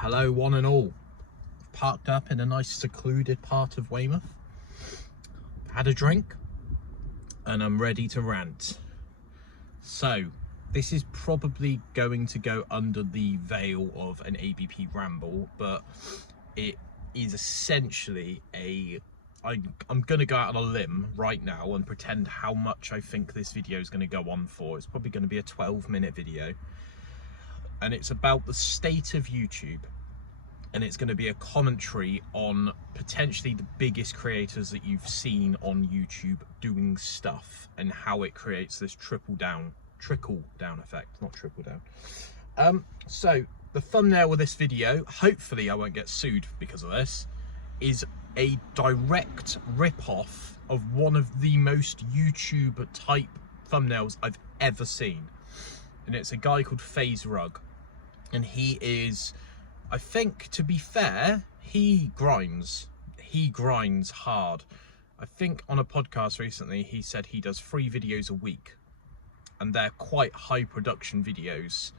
Hello one and all. Parked up in a nice secluded part of Weymouth, had a drink, and I'm ready to rant. So this is probably going to go under the veil of an ABP ramble, but it is essentially I'm going to go out on a limb right now and pretend how much I think this video is going to go on for. It's probably going to be a 12-minute video, and it's about the state of YouTube. And it's going to be a commentary on potentially the biggest creators that you've seen on YouTube doing stuff and how it creates this trickle down effect, not trickle down. So the thumbnail of this video, hopefully I won't get sued because of this, is a direct rip-off of one of the most YouTube type thumbnails I've ever seen. And it's a guy called FaZe Rug. And he is, I think, to be fair, he grinds hard. I think on a podcast recently he said he does 3 videos a week, and they're quite high production videos.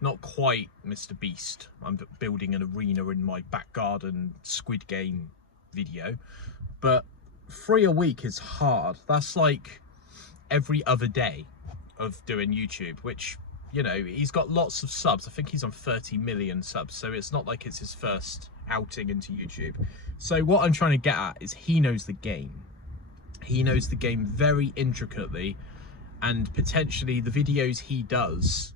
Not quite Mr. Beast, I'm building an arena in my back garden Squid Game video, but 3 a week is hard. That's like every other day of doing YouTube, which, you know, he's got lots of subs. I think he's on 30 million subs, so it's not like it's his first outing into YouTube. So what I'm trying to get at is he knows the game. He knows the game very intricately, and potentially the videos he does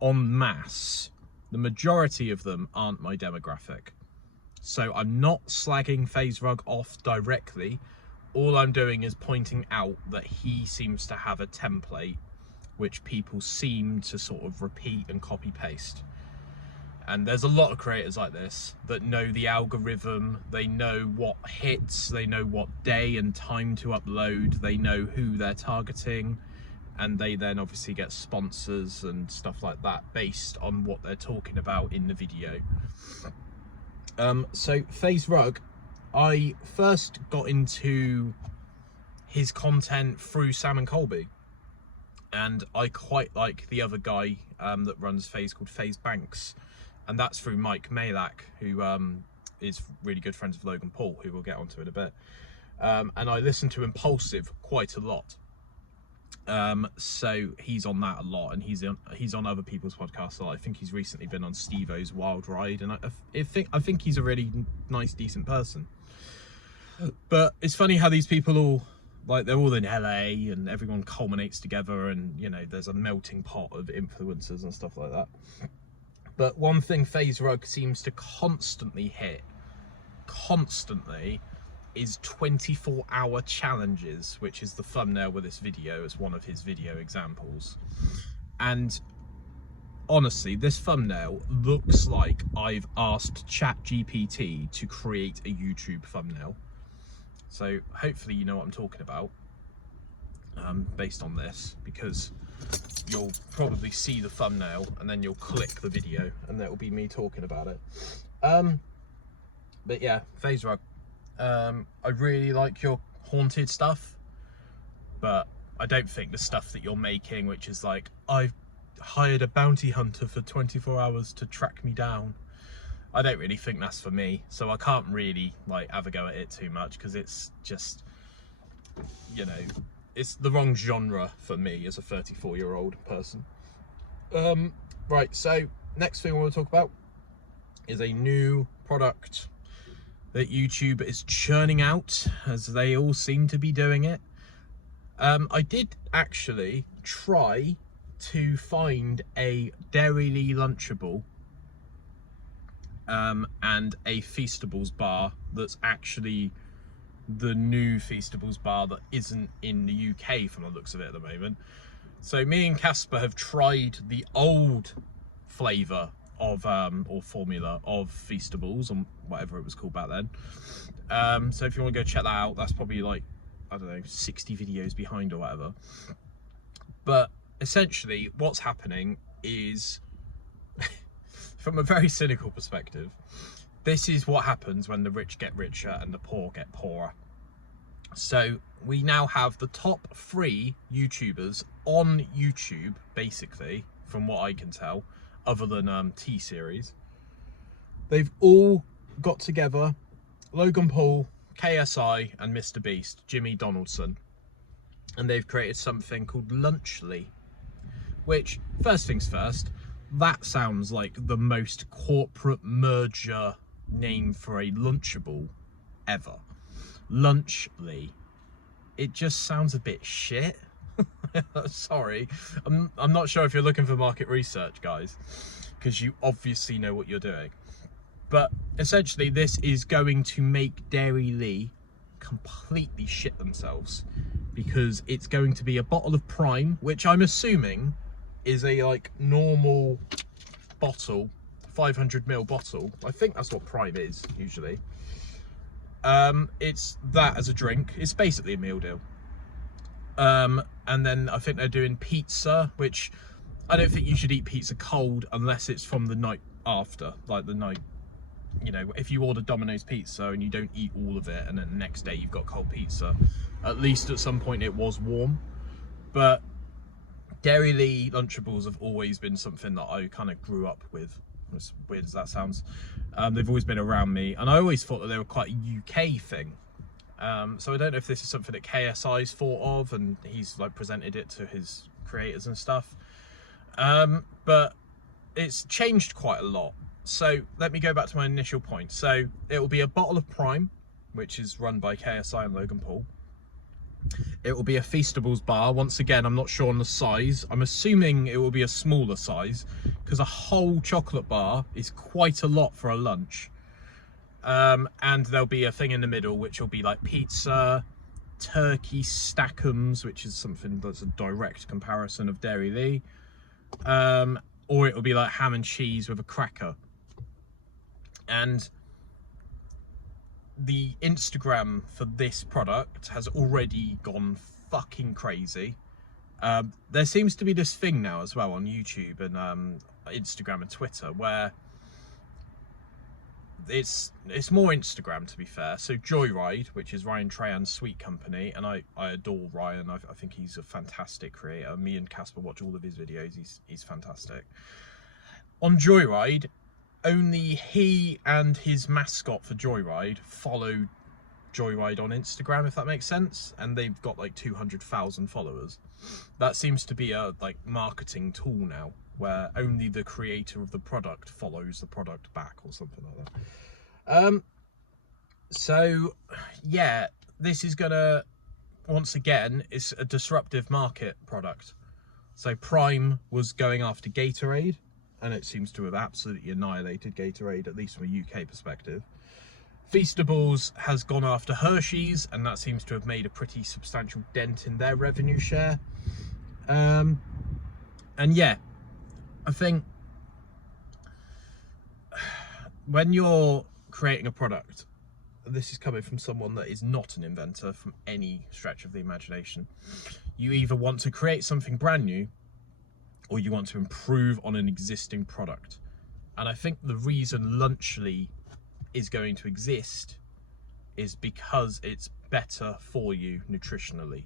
en masse, the majority of them aren't my demographic. So I'm not slagging FaZe Rug off directly. All I'm doing is pointing out that he seems to have a template which people seem to sort of repeat and copy paste. And there's a lot of creators like this that know the algorithm, they know what hits, they know what day and time to upload, they know who they're targeting, and they then obviously get sponsors and stuff like that based on what they're talking about in the video. So FaZe Rug, I first got into his content through Sam and Colby. And I quite like the other guy that runs FaZe called FaZe Banks, and that's through Mike Malak, who is really good friends with Logan Paul, who we'll get onto in a bit. And I listen to Impulsive quite a lot, so he's on that a lot, and he's on other people's podcasts a lot. I think he's recently been on Steve-O's Wild Ride, and I think he's a really nice, decent person. But it's funny how these people all, like, they're all in LA and everyone culminates together, and, you know, there's a melting pot of influencers and stuff like that. But one thing FaZe Rug seems to constantly hit, is 24-hour challenges, which is the thumbnail with this video as one of his video examples. And honestly, this thumbnail looks like I've asked ChatGPT to create a YouTube thumbnail. So hopefully you know what I'm talking about based on this, because you'll probably see the thumbnail and then you'll click the video and that will be me talking about it. But yeah, FaZe Rug, I really like your haunted stuff, but I don't think the stuff that you're making, which is like, I've hired a bounty hunter for 24 hours to track me down, I don't really think that's for me, so I can't really like have a go at it too much, because it's just, you know, it's the wrong genre for me as a 34-year-old person. Right, so next thing I want to talk about is a new product that YouTube is churning out, as they all seem to be doing it. I did actually try to find a Dairy Lunchable and a Feastables bar that's actually the new Feastables bar that isn't in the UK from the looks of it at the moment. So me and Casper have tried the old flavour of or formula of Feastables, or whatever it was called back then. So if you want to go check that out, that's probably like, I don't know, 60 videos behind or whatever. But essentially what's happening is, from a very cynical perspective, this is what happens when the rich get richer and the poor get poorer. So we now have the top 3 YouTubers on YouTube, basically, from what I can tell, other than T-Series, they've all got together, Logan Paul, KSI and Mr. Beast, Jimmy Donaldson, and they've created something called Lunchly, which, first things first, that sounds like the most corporate merger name for a Lunchable ever. Lunchly. It just sounds a bit shit. Sorry, I'm not sure if you're looking for market research, guys, because you obviously know what you're doing. But essentially, this is going to make Dairy Lee completely shit themselves, because it's going to be a bottle of Prime, which I'm assuming is a like normal bottle, 500ml bottle. I think that's what Prime is usually. It's that as a drink. It's basically a meal deal. And then I think they're doing pizza, which I don't think you should eat pizza cold unless it's from the night after, like the night, you know, if you order Domino's pizza and you don't eat all of it and then the next day you've got cold pizza, at least at some point it was warm. But Dairy Lee Lunchables have always been something that I kind of grew up with, as weird as that sounds. They've always been around me, and I always thought that they were quite a UK thing. So I don't know if this is something that KSI's thought of and he's like presented it to his creators and stuff. But it's changed quite a lot. So let me go back to my initial point. So it will be a bottle of Prime, which is run by KSI and Logan Paul. It will be a Feastables bar. Once again, I'm not sure on the size. I'm assuming it will be a smaller size, because a whole chocolate bar is quite a lot for a lunch. And there'll be a thing in the middle which will be like pizza, turkey stackums, which is something that's a direct comparison of Dairy Lee, or it will be like ham and cheese with a cracker. And the Instagram for this product has already gone fucking crazy. There seems to be this thing now as well on YouTube and Instagram and Twitter where it's more Instagram, to be fair. So Joyride, which is Ryan Trahan's sweet company, and I adore Ryan. I think he's a fantastic creator. Me and Casper watch all of his videos. He's fantastic. On Joyride, only he and his mascot for Joyride follow Joyride on Instagram, if that makes sense, and they've got like 200,000 followers. That seems to be a like marketing tool now, where only the creator of the product follows the product back or something like that. So yeah, this is gonna, once again, it's a disruptive market product. So Prime was going after Gatorade, and it seems to have absolutely annihilated Gatorade, at least from a UK perspective. Feastables has gone after Hershey's, and that seems to have made a pretty substantial dent in their revenue share. And yeah, I think when you're creating a product, this is coming from someone that is not an inventor from any stretch of the imagination, you either want to create something brand new or you want to improve on an existing product. And I think the reason Lunchly is going to exist is because it's better for you nutritionally.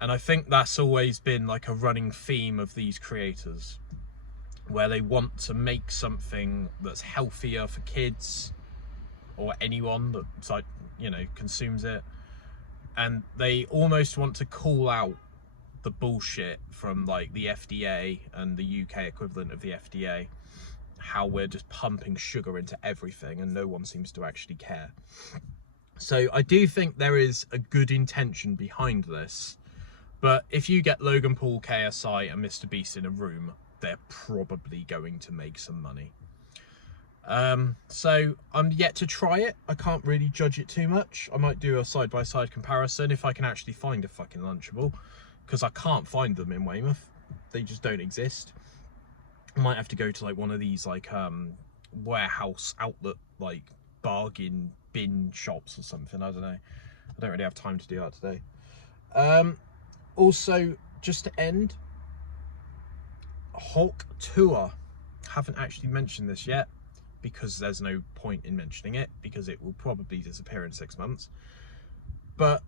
And I think that's always been like a running theme of these creators, where they want to make something that's healthier for kids or anyone that's like, you know, consumes it. And they almost want to call out the bullshit from like the FDA and the UK equivalent of the FDA, how we're just pumping sugar into everything and no one seems to actually care. So I do think there is a good intention behind this, but if you get Logan Paul, KSI and Mr. Beast in a room, they're probably going to make some money. So I'm yet to try it. I can't really judge it too much. I might do a side-by-side comparison if I can actually find a fucking Lunchable, because I can't find them in Weymouth. They just don't exist. I might have to go to like one of these like warehouse outlet like bargain bin shops or something. I don't know. I don't really have time to do that today. Also, just to end, Hulk Tour. Haven't actually mentioned this yet because there's no point in mentioning it, because it will probably disappear in 6 months. But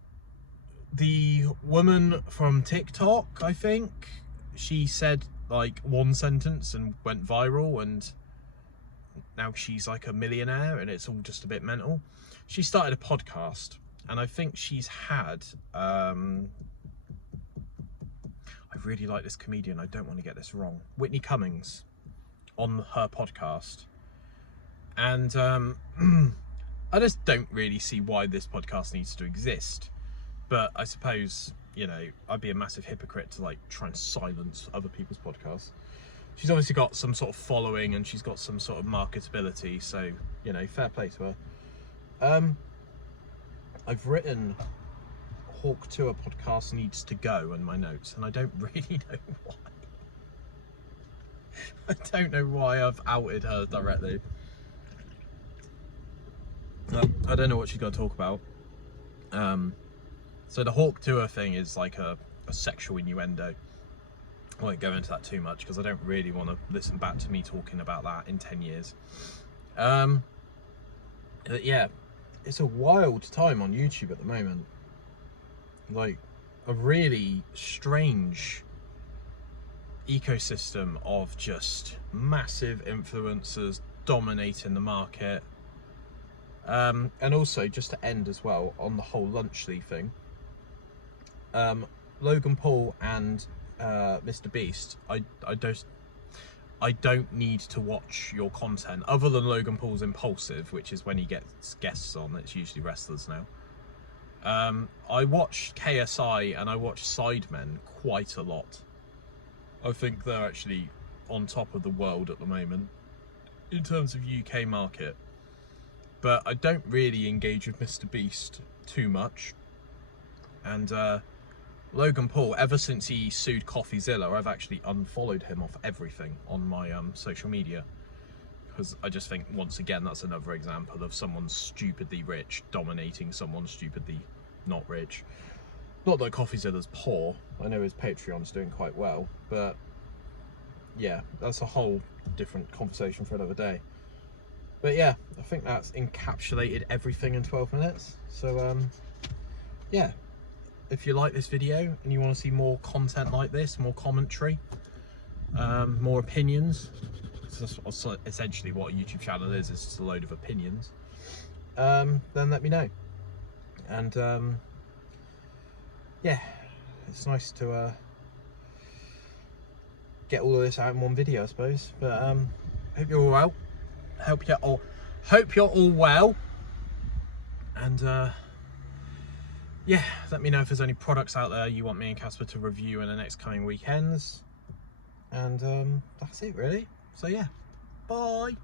the woman from TikTok, I think, she said like one sentence and went viral, and now she's like a millionaire and it's all just a bit mental. She started a podcast, and I think she's had I really like this comedian, I don't want to get this wrong, Whitney Cummings, on her podcast. And I just don't really see why this podcast needs to exist. But I suppose, you know, I'd be a massive hypocrite to like try and silence other people's podcasts. She's obviously got some sort of following and she's got some sort of marketability, so, you know, fair play to her. I've written Hawk Tour podcast needs to go in my notes, and I don't really know why. I don't know why I've outed her directly. I don't know what she's going to talk about. So the Hawk Tour thing is like a sexual innuendo. I won't go into that too much because I don't really want to listen back to me talking about that in 10 years. But yeah, it's a wild time on YouTube at the moment. Like a really strange ecosystem of just massive influencers dominating the market. And also, just to end as well on the whole Lunchly thing, Logan Paul and Mr. Beast, I don't need to watch your content other than Logan Paul's Impulsive, which is when he gets guests on. It's usually wrestlers now. I watch KSI and I watch Sidemen quite a lot. I think they're actually on top of the world at the moment in terms of UK market. But I don't really engage with Mr. Beast too much. And Logan Paul, ever since he sued CoffeeZilla, I've actually unfollowed him off everything on my social media. Because I just think, once again, that's another example of someone stupidly rich dominating someone stupidly not rich. Not that CoffeeZilla's poor, I know his Patreon's doing quite well, but yeah, that's a whole different conversation for another day. But yeah, I think that's encapsulated everything in 12 minutes. So yeah, if you like this video and you want to see more content like this, more commentary, more opinions, that's essentially what a YouTube channel is, it's just a load of opinions, then let me know. And yeah, it's nice to get all of this out in one video, I suppose. But hope you're all well. Hope you're all well. And yeah, let me know if there's any products out there you want me and Casper to review in the next coming weekends. And that's it really. So yeah, bye.